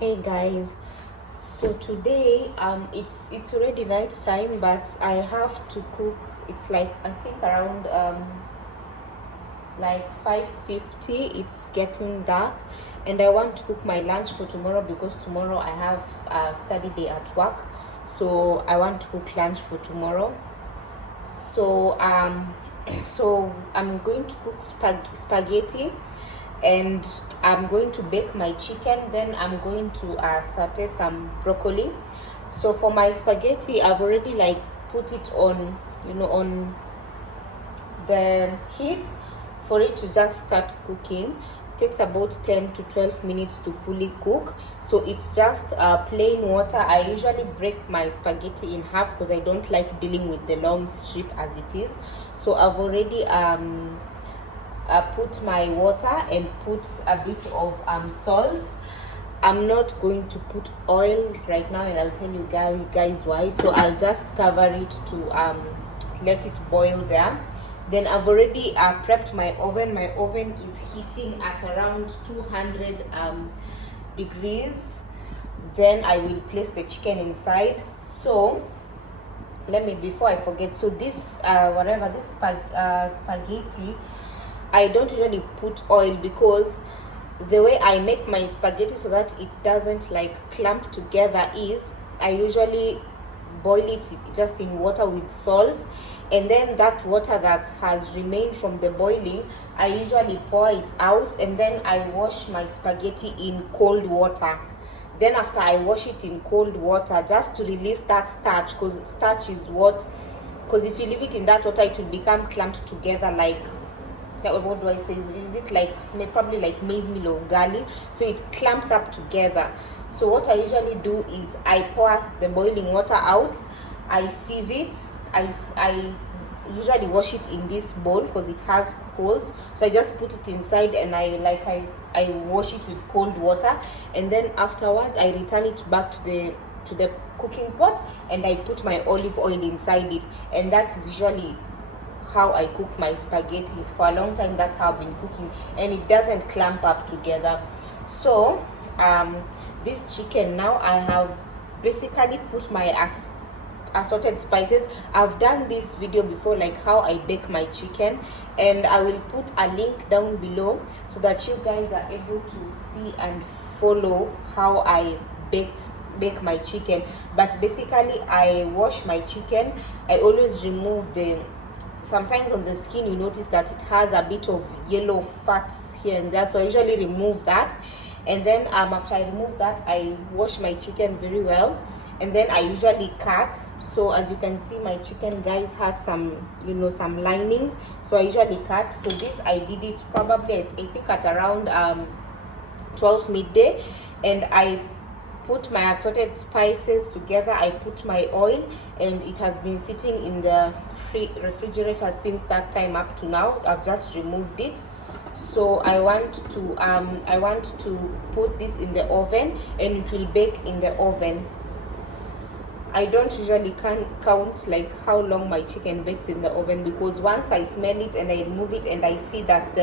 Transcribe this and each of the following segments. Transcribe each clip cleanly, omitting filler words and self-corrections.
Hey guys, so today it's already night time, but I have to cook. It's like I think around like 5:50. It's getting dark, and I want to cook my lunch for tomorrow because tomorrow I have a study day at work. So I want to cook lunch for tomorrow. So so I'm going to cook spaghetti, and I'm going to bake my chicken. Then I'm going to saute some broccoli. So for my spaghetti, I've already like put it on, on the heat for it to just start cooking. Takes about 10 to 12 minutes to fully cook. So it's just plain water. I usually break my spaghetti in half because I don't like dealing with the long strip as it is. So I've already put my water and put a bit of salt. I'm not going to put oil right now, and I'll tell you guys why. So I'll just cover it to let it boil there. Then I've already prepped my oven. My oven is heating at around 200 degrees. Then I will place the chicken inside. So let me, before I forget, so this spaghetti, I don't usually put oil because the way I make my spaghetti so that it doesn't like clump together is I usually boil it just in water with salt, and then that water that has remained from the boiling, I usually pour it out, and then I wash my spaghetti in cold water. Then after I wash it in cold water, just to release that starch, because starch is because if you leave it in that water, it will become clumped together like, what do I say? Is it like probably like maize meal or ugali? So it clamps up together. So what I usually do is I pour the boiling water out, I sieve it, I usually wash it in this bowl because it has holes. So I just put it inside, and I wash it with cold water, and then afterwards I return it back to the cooking pot, and I put my olive oil inside it, and that is usually how I cook my spaghetti. For a long time, that's how I've been cooking, and it doesn't clump up together. So this chicken, now I have basically put my assorted spices. I've done this video before, like how I bake my chicken, and I will put a link down below so that you guys are able to see and follow how I bake my chicken. But basically, I wash my chicken. I always remove sometimes on the skin you notice that it has a bit of yellow fats here and there, so I usually remove that. And then after I remove that, I wash my chicken very well, and then I usually cut. So as you can see, my chicken, guys, has some some linings, so I usually cut. So this I did it probably, I think, at around 12 midday, and I put my assorted spices together. I put my oil, and it has been sitting in the refrigerator since that time up to now. I've just removed it. So I want to put this in the oven, and it will bake in the oven. I don't usually count like how long my chicken bakes in the oven, because once I smell it and I remove it and I see that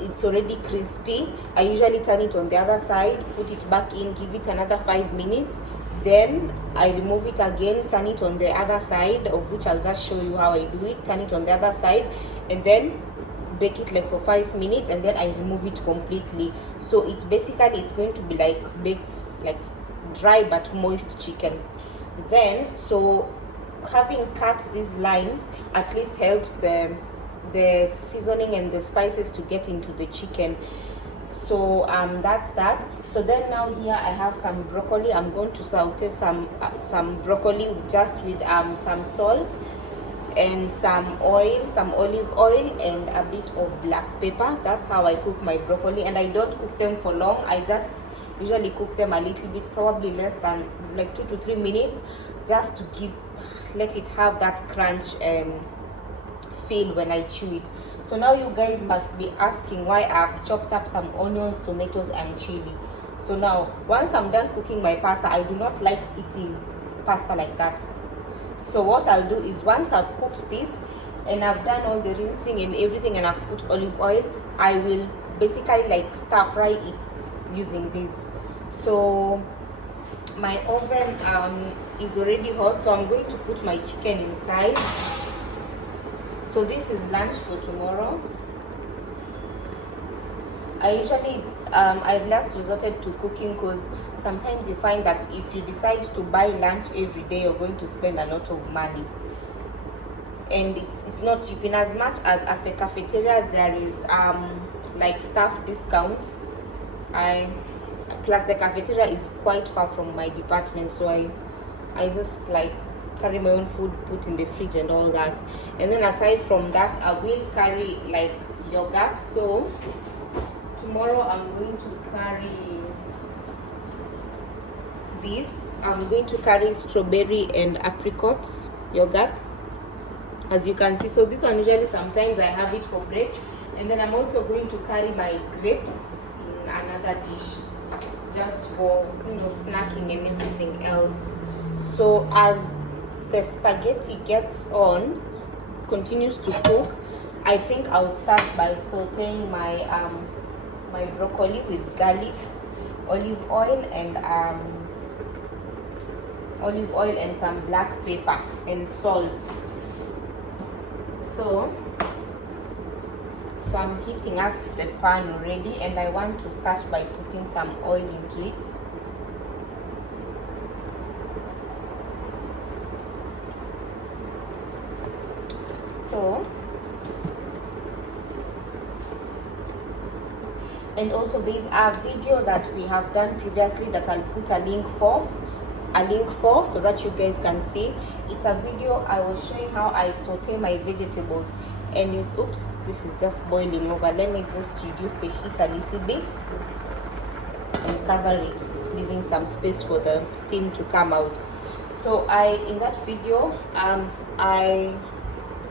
it's already crispy, I usually turn it on the other side, put it back in, give it another 5 minutes, then I remove it again, turn it on the other side, of which I'll just show you how I do it. Turn it on the other side, and then bake it like for 5 minutes, and then I remove it completely. So it's going to be like baked, like dry but moist chicken. Then, so having cut these lines at least helps the seasoning and the spices to get into the chicken. So that's that. So then now here I have some broccoli. I'm going to saute some broccoli just with some salt and some oil, some olive oil, and a bit of black pepper. That's how I cook my broccoli, and I don't cook them for long. I just usually cook them a little bit, probably less than like 2 to 3 minutes, just to let it have that crunch feel when I chew it. So now you guys must be asking why I've chopped up some onions, tomatoes, and chili. So now, once I'm done cooking my pasta, I do not like eating pasta like that. So what I'll do is, once I've cooked this and I've done all the rinsing and everything, and I've put olive oil, I will basically like stir fry it using this. So my oven is already hot, so I'm going to put my chicken inside. So this is lunch for tomorrow. I usually I've last resorted to cooking because sometimes you find that if you decide to buy lunch every day, you're going to spend a lot of money, and it's not cheap. In as much as at the cafeteria there is like staff discount, plus the cafeteria is quite far from my department, so I just like carry my own food, put in the fridge and all that. And then aside from that, I will carry like yogurt. So tomorrow I'm going to carry this. I'm going to carry strawberry and apricot yogurt, as you can see. So this one usually sometimes I have it for break, and then I'm also going to carry my grapes in another dish, just for, you know, snacking and everything else. So as the spaghetti continues to cook, I think I'll start by sauteing my my broccoli with garlic, olive oil and some black pepper and salt. So I'm heating up the pan already, and I want to start by putting some oil into it. So, and also there's a video that we have done previously that I'll put a link for so that you guys can see. It's a video I was showing how I saute my vegetables, and this is just boiling over. Let me just reduce the heat a little bit and cover it, leaving some space for the steam to come out. So in that video I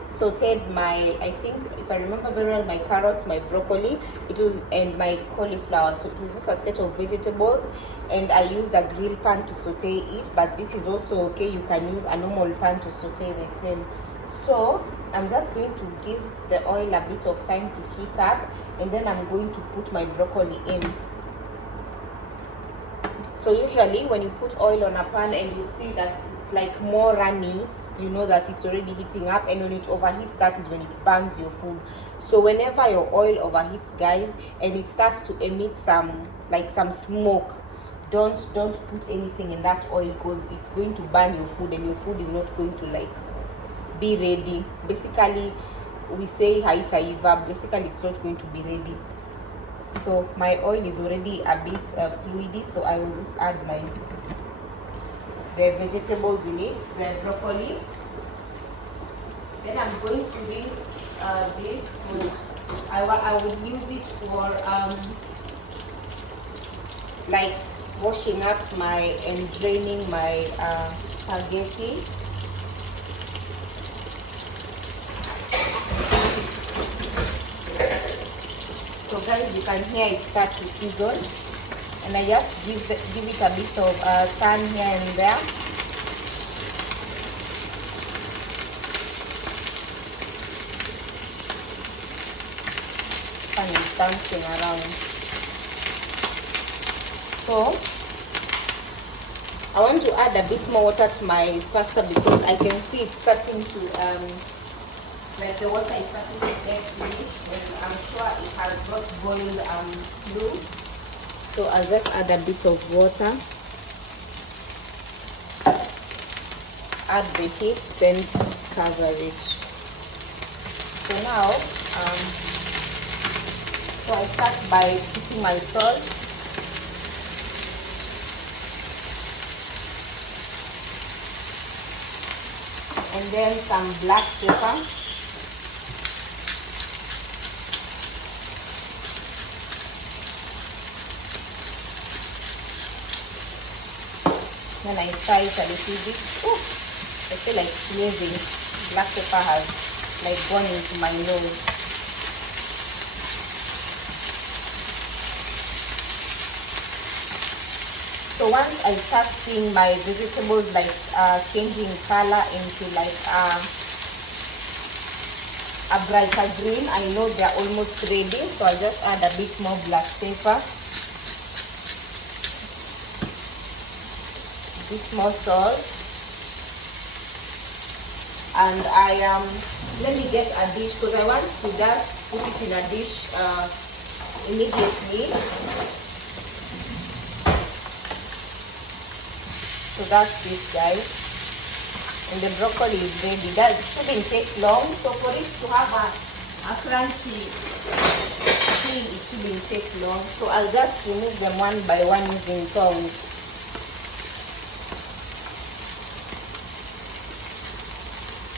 sauteed my, I think if I remember very well, my carrots, my broccoli, and my cauliflower. So it was just a set of vegetables, and I used a grill pan to saute it, but this is also okay, you can use a normal pan to saute the same. So I'm just going to give the oil a bit of time to heat up, and then I'm going to put my broccoli in. So usually when you put oil on a pan and you see that it's like more runny, you know that it's already heating up, and when it overheats, that is when it burns your food. So whenever your oil overheats, guys, and it starts to emit some smoke, don't put anything in that oil, because it's going to burn your food, and your food is not going to like be ready. Basically, we say haitaiva, basically it's not going to be ready. So my oil is already a bit fluidy, so I will just add the vegetables in it, the broccoli. Then I'm going to rinse this. I will use it for like washing up and draining my spaghetti. So guys, you can hear it start to sizzle, and I just give it a bit of turn here and there. And it's dancing around. So I want to add a bit more water to my pasta, because I can see it's starting to like the water is starting to get finished, and I'm sure it has not boiled through. So I'll just add a bit of water, add the heat, then cover it. So now, so I start by putting my salt, and then some black pepper. Then I fry it a little bit. Oh, I feel like sneezing. Black pepper has like gone into my nose. So once I start seeing my vegetables like changing color into like a brighter green, I know they're almost ready. So I just add a bit more black pepper. bit more salt, and let me get a dish because I want to just put it in a dish immediately. So that's this, guys, and the broccoli is ready. That shouldn't take long, so for it to have a crunchy feel, it shouldn't take long. So I'll just remove them one by one using tongs.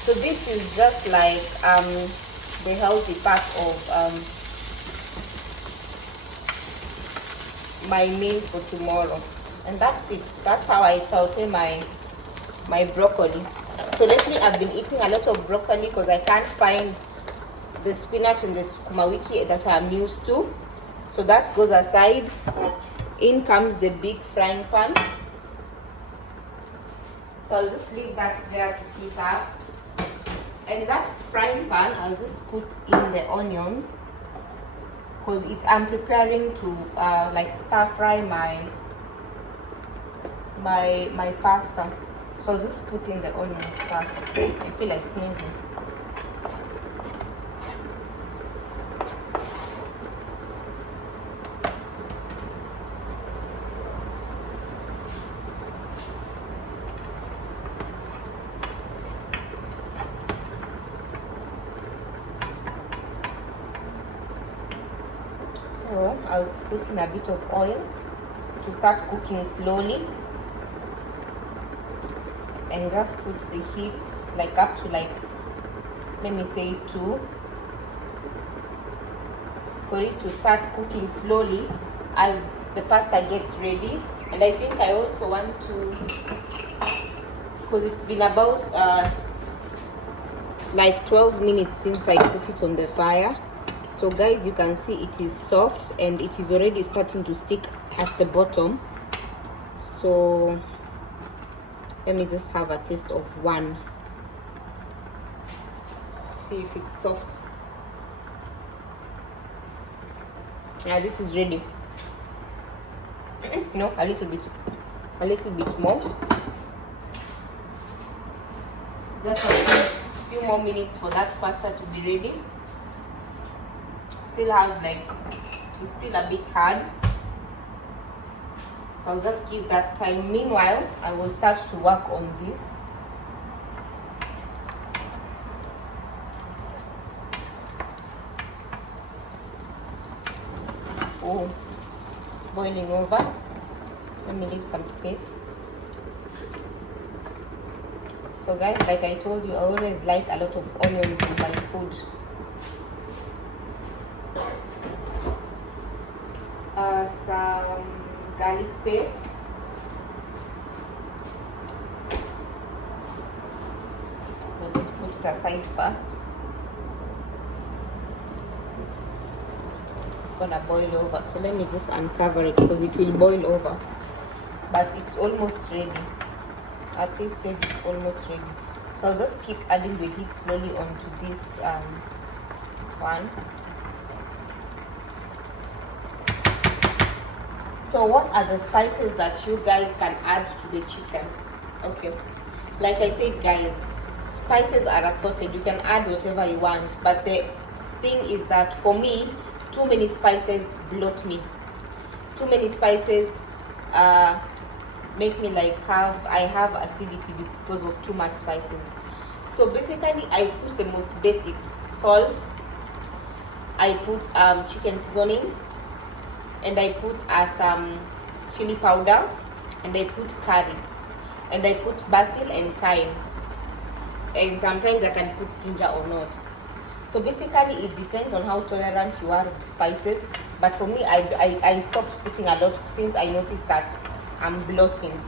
So this is just like the healthy part of my meal for tomorrow, and that's it. That's how I saute my broccoli. So lately I've been eating a lot of broccoli because I can't find the spinach and the sukuma wiki that I'm used to. So that goes aside. In comes the big frying pan. So I'll just leave that there to heat up. And that frying pan, I'll just put in the onions because I'm preparing to like stir fry my pasta. So I'll just put in the onions first. I feel like sneezing. So I'll just put in a bit of oil to start cooking slowly, and just put the heat like up to like, let me say 2, for it to start cooking slowly as the pasta gets ready. And I think I also want to, because it's been about like 12 minutes since I put it on the fire. So guys, you can see it is soft and it is already starting to stick at the bottom. So let me just have a taste of one. See if it's soft. Yeah, this is ready. No, a little bit more. Just a few more minutes for that pasta to be ready. Still has like, it's still a bit hard, so I'll just give that time. Meanwhile, I will start to work on this. Oh, it's boiling over. Let me leave some space. So guys, like I told you, I always like a lot of onions in my food. Some garlic paste, we'll just put it aside first. It's gonna boil over, so let me just uncover it because it will boil over, but it's almost ready. At this stage it's almost ready, so I'll just keep adding the heat slowly onto this one. So what are the spices that you guys can add to the chicken? Okay, like I said guys, spices are assorted. You can add whatever you want, but the thing is that for me, too many spices bloat me. Too many spices make me like I have acidity because of too much spices. So basically I put the most basic: salt, I put chicken seasoning, and I put some chili powder, and I put curry, and I put basil and thyme, and sometimes I can put ginger or not. So basically it depends on how tolerant you are with spices, but for me I stopped putting a lot since I noticed that I'm bloating.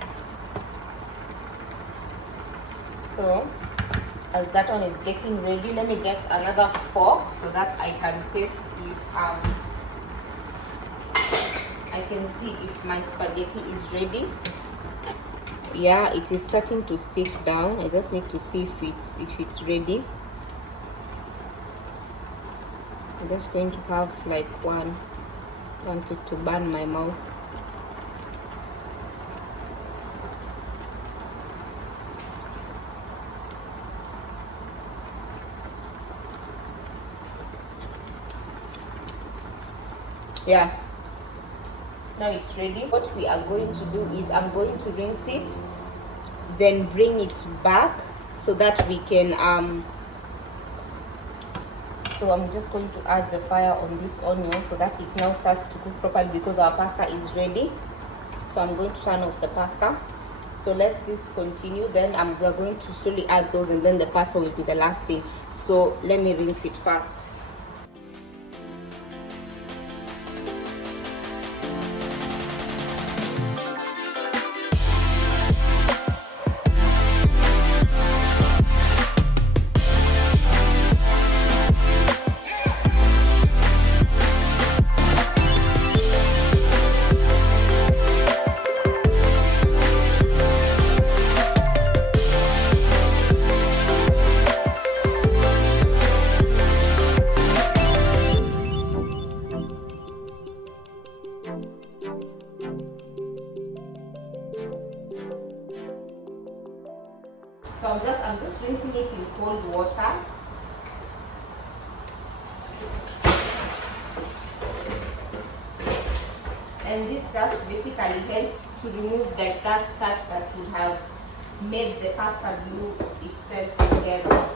So as that one is getting ready, let me get another fork so that I can taste if I can see if my spaghetti is ready. Yeah, it is starting to stick down. I just need to see if it's ready. I'm just going to have like one. I want it to burn my mouth. Yeah, now it's ready. What we are going to do is I'm going to rinse it, then bring it back so that we can so I'm just going to add the fire on this onion so that it now starts to cook properly, because our pasta is ready. So I'm going to turn off the pasta. So let this continue, then we're going to slowly add those, and then the pasta will be the last thing. So let me rinse it first. So I'm just rinsing it in cold water. And this just basically helps to remove that starch that would have made the pasta glue itself together.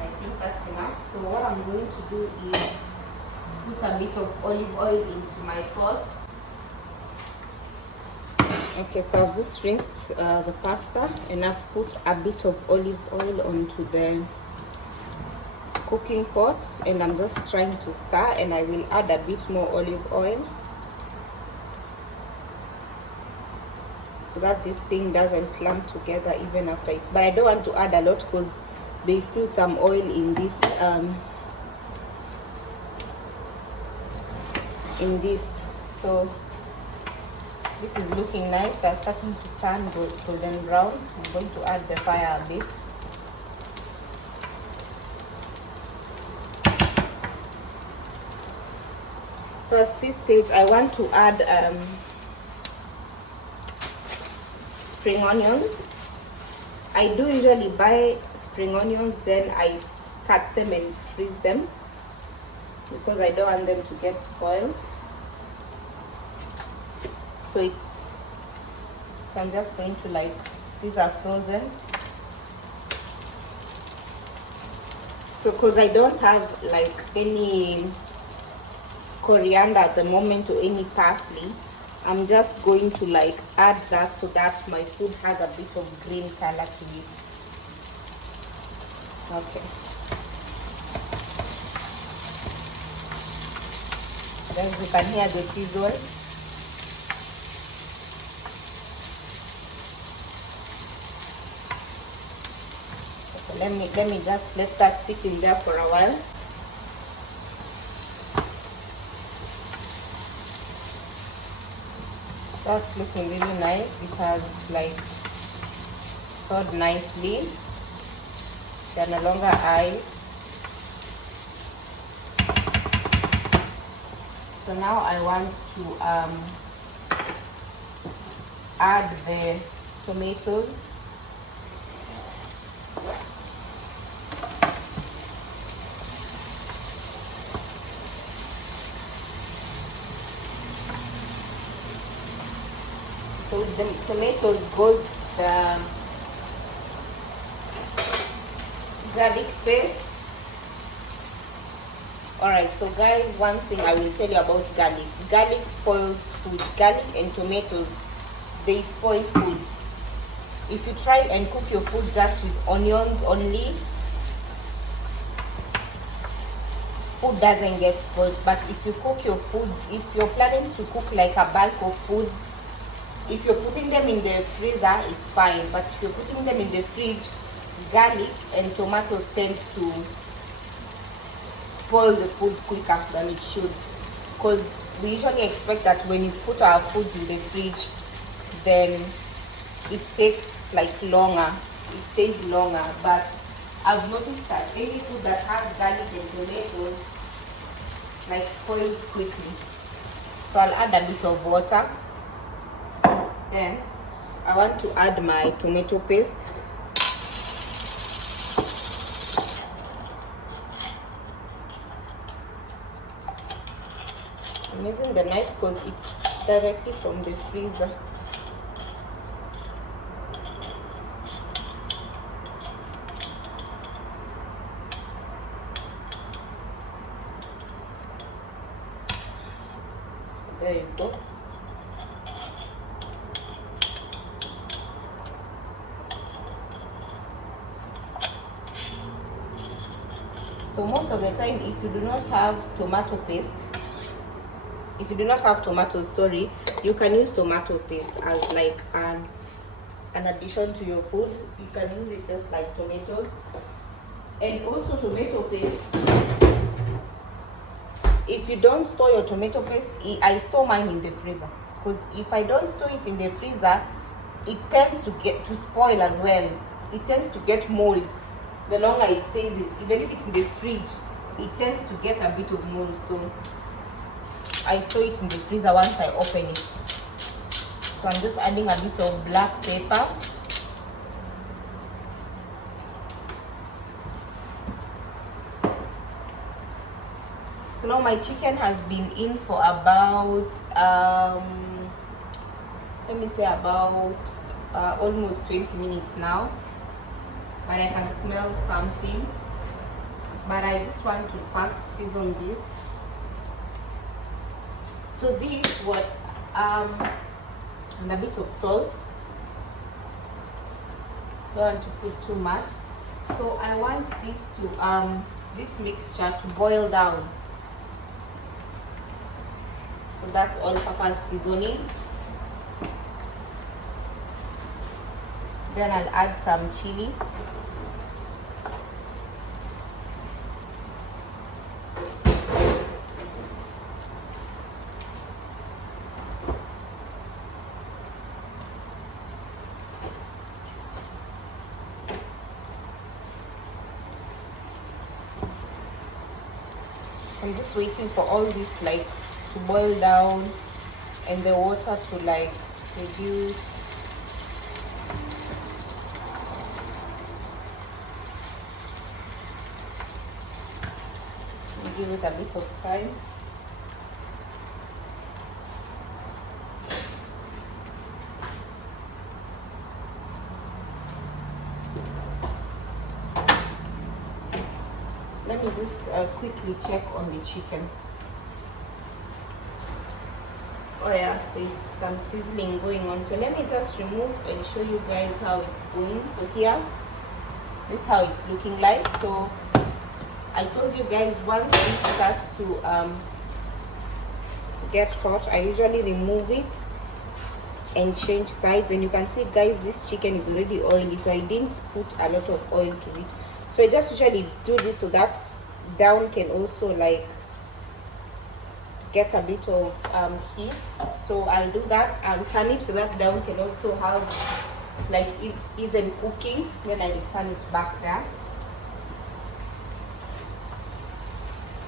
I think that's enough. So what I'm going to do is put a bit of olive oil into my pot. Okay, so I've just rinsed the pasta, and I've put a bit of olive oil onto the cooking pot, and I'm just trying to stir, and I will add a bit more olive oil so that this thing doesn't clump together even after it. But I don't want to add a lot because there is still some oil in this so this is looking nice. They're starting to turn golden brown. I'm going to add the fire a bit. So at this stage I want to add spring onions. I do usually buy spring onions, then I cut them and freeze them because I don't want them to get spoiled. So I'm just going to these are frozen. So because I don't have any coriander at the moment or any parsley, I'm just going to add that so that my food has a bit of green color to it. Okay. Then you can hear the sizzle. Let me just let that sit in there for a while. That's looking really nice. It has thawed nicely. They're no longer ice. So now I want to add the tomatoes. So with the tomatoes goes the garlic paste. Alright, so guys, one thing I will tell you about garlic. Garlic spoils food. Garlic and tomatoes, they spoil food. If you try and cook your food just with onions only, food doesn't get spoiled. But if you cook your foods, if you're planning to cook a bulk of foods, if you're putting them in the freezer, it's fine. But if you're putting them in the fridge, garlic and tomatoes tend to spoil the food quicker than it should. Because we usually expect that when you put our food in the fridge, then it takes longer, it stays longer. But I've noticed that any food that has garlic and tomatoes spoils quickly. So I'll add a bit of water. Then I want to add my tomato paste. I'm using the knife because it's directly from the freezer. So there you go. So most of the time, if you do not have tomato paste, if you do not have tomatoes, sorry, you can use tomato paste as like an addition to your food. You can use it just like tomatoes. And also tomato paste, if you don't store your tomato paste, I store mine in the freezer, because if I don't store it in the freezer, it tends to spoil as well. It tends to get mold. The longer it stays, even if it's in the fridge, it tends to get a bit of mold. So I store it in the freezer once I open it. So I'm just adding a bit of black pepper. So now my chicken has been in for about let me say about almost 20 minutes now, but I can smell something. But I just want to first season this. So this what and a bit of salt. Don't want to put too much. So I want this to this mixture to boil down. So that's all-purpose seasoning. Then I'll add some chili. I'm just waiting for all this like to boil down and the water to like reduce. Give it a bit of time. Let me just quickly check on the chicken. Oh yeah, there's some sizzling going on. So let me just remove and show you guys how it's going. So here, this is how it's looking like. So I told you guys once it starts to get hot, I usually remove it and change sides. And you can see guys, this chicken is already oily, so I didn't put a lot of oil to it. So I just usually do this so that down can also like get a bit of heat. So I'll do that and turn it so that down can also have like even cooking. Then I will turn it back there.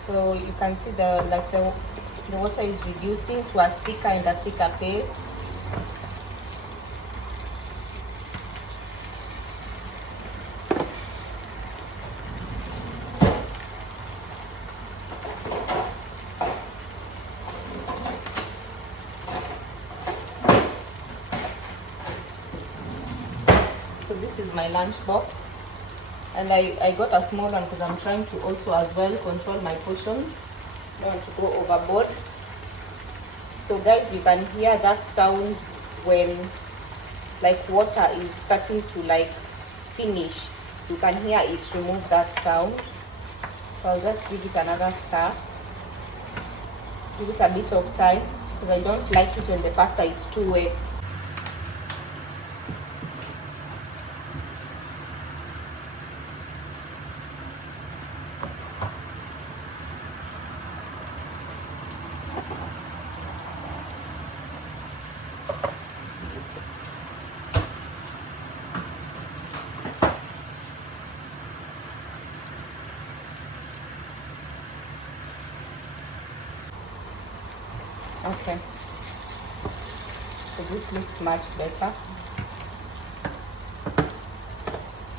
So you can see the water is reducing to a thicker and a thicker paste. So this is my lunch box. And I got a small one because I'm trying to also as well control my portions. I don't want to go overboard. So guys, you can hear that sound when like water is starting to like finish. You can hear it remove that sound. So I'll just give it another stir. Give it a bit of time because I don't like it when the pasta is too wet. Okay, so this looks much better.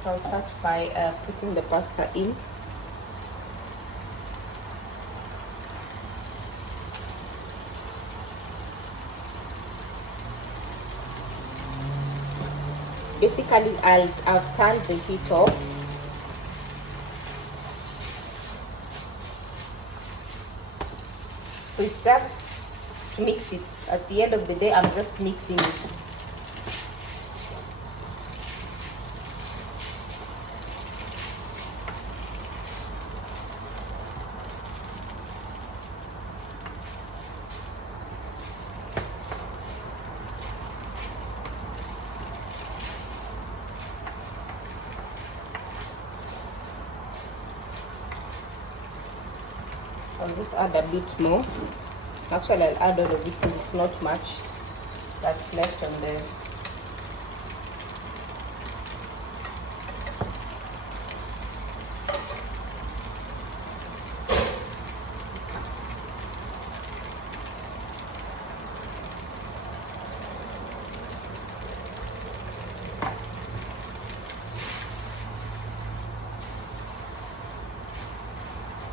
So I'll start by putting the pasta in. Basically, I've turned the heat off. So it's just to mix it. At the end of the day, I'm just mixing it. I'll just add a bit more. Actually, I'll add all of it because it's not much that's left on there.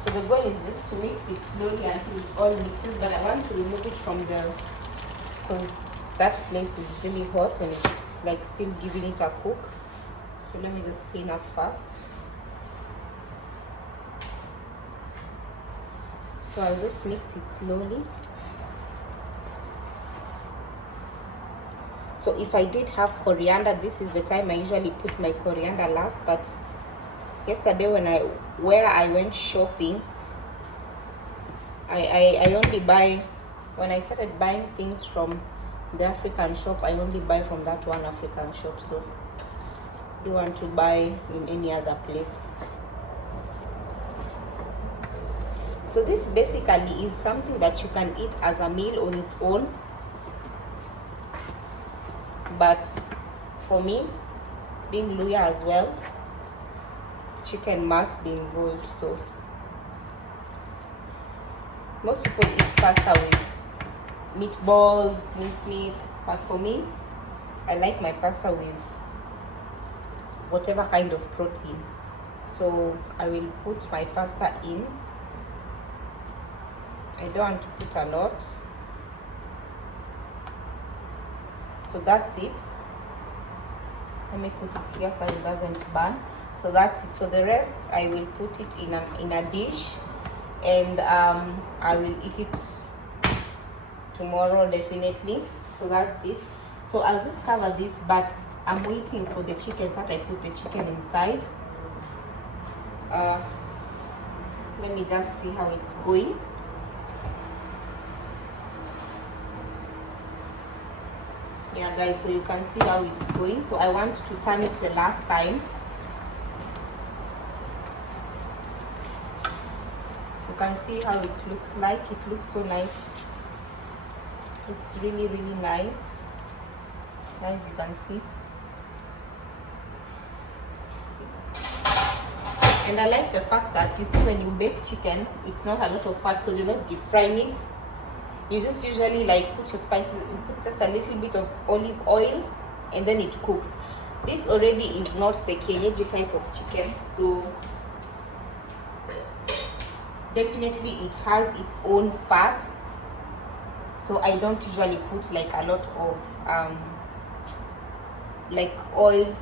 So the goal is just to mix it slowly until it all mixes, but I want to remove it from the, because that place is really hot and it's like still giving it a cook. So let me just clean up first. So I'll just mix it slowly. So if I did have coriander, this is the time I usually put my coriander last, but yesterday where I went shopping, I only buy, when I started buying things from the African shop, I only buy from that one African shop, so I don't want to buy in any other place. So this basically is something that you can eat as a meal on its own, but for me, being Luya as well, chicken must be involved. So most people eat pasta with meatballs, minced meat, but for me, I like my pasta with whatever kind of protein. So I will put my pasta in. I don't want to put a lot. So that's it. Let me put it here so it doesn't burn. So that's it. So the rest I will put it in a dish, and I will eat it tomorrow definitely. So that's it. So I'll just cover this, but I'm waiting for the chicken so that I put the chicken inside. Let me just see how it's going. Yeah guys, so you can see how it's going. So I want to turn it the last time. You can see how it looks like. It looks so nice. It's really nice, as you can see. And I like the fact that, you see, when you bake chicken, it's not a lot of fat because you're not deep frying it. You just usually like put your spices and put just a little bit of olive oil, and then it cooks. This already is not the kienyeji type of chicken, so definitely it has its own fat. So I don't usually put like a lot of like oil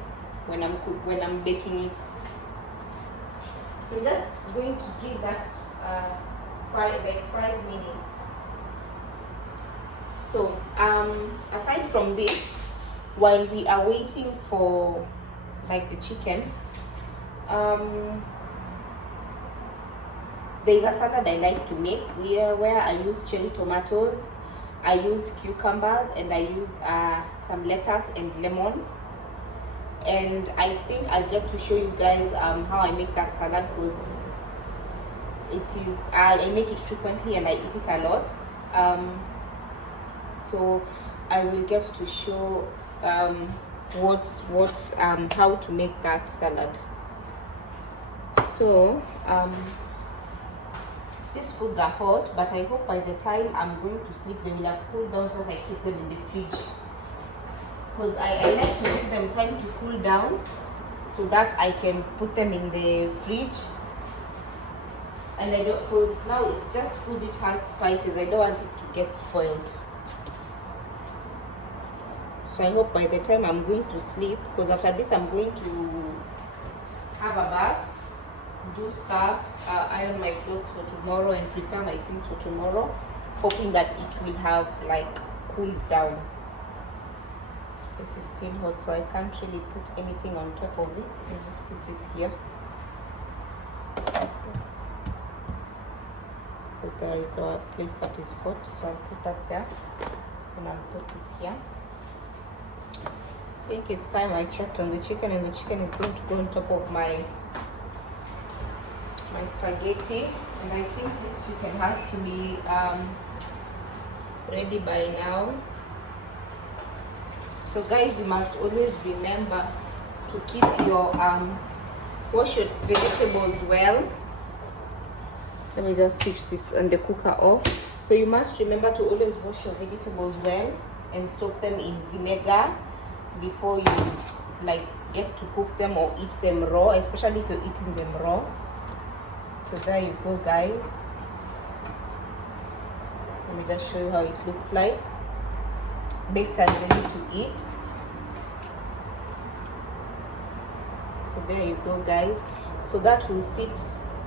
when I'm baking it. So I'm just going to give that 5 minutes. So aside from this, while we are waiting for like the chicken, there's a salad I like to make where I use cherry tomatoes, I use cucumbers, and I use some lettuce and lemon. And I think I'll get to show you guys how I make that salad, because it is I make it frequently and I eat it a lot. So I will get to show how to make that salad. So these foods are hot, but I hope by the time I'm going to sleep they will have cooled down, so that I keep them in the fridge, because I like to give them time to cool down so that I can put them in the fridge. And I don't, because now it's just food which has spices, I don't want it to get spoiled. So I hope by the time I'm going to sleep, because after this I'm going to have a bath, do stuff, iron my clothes for tomorrow and prepare my things for tomorrow, hoping that it will have like cooled down. This place is still hot, so I can't really put anything on top of it. I'll just put this here. So there is the place that is hot, so I'll put that there and I'll put this here. I think it's time I checked on the chicken, and the chicken is going to go on top of my spaghetti, and I think this chicken has to be ready by now. So guys, you must always remember to keep your wash your vegetables well. Let me just switch this and the cooker off. So you must remember to always wash your vegetables well and soak them in vinegar before you like get to cook them or eat them raw, especially if you're eating them raw. So there you go, guys. Let me just show you how it looks like, baked and ready to eat. So there you go, guys. So that will sit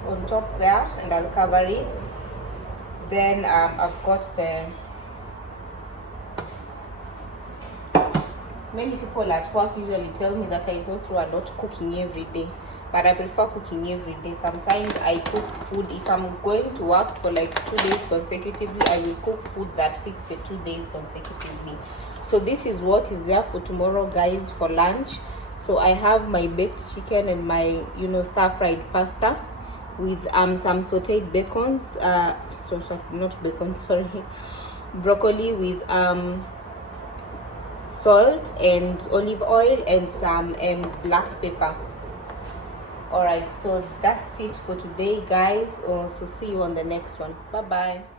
on top there and I'll cover it. Then I've got the, many people at work usually tell me that I go through a lot cooking every day, but I prefer cooking every day. Sometimes I cook food. If I'm going to work for like 2 days consecutively, I will cook food that fits the 2 days consecutively. So this is what is there for tomorrow, guys, for lunch. So I have my baked chicken and my stir-fried pasta with some sauteed bacons, not bacon, sorry, broccoli with salt and olive oil and some black pepper. All right, so that's it for today, guys. So see you on the next one. Bye bye.